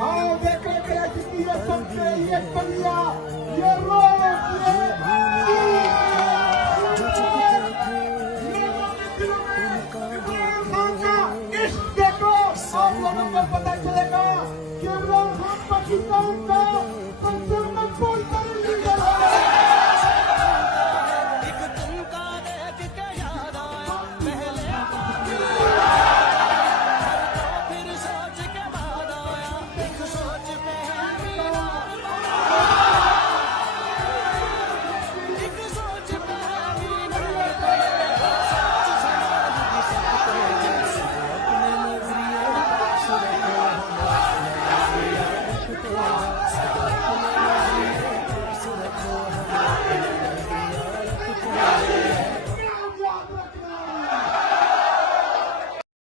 हाँ देख रहे कि ये सबसे ये कन्या ये रोज इस देखो आप लोगों को पता चले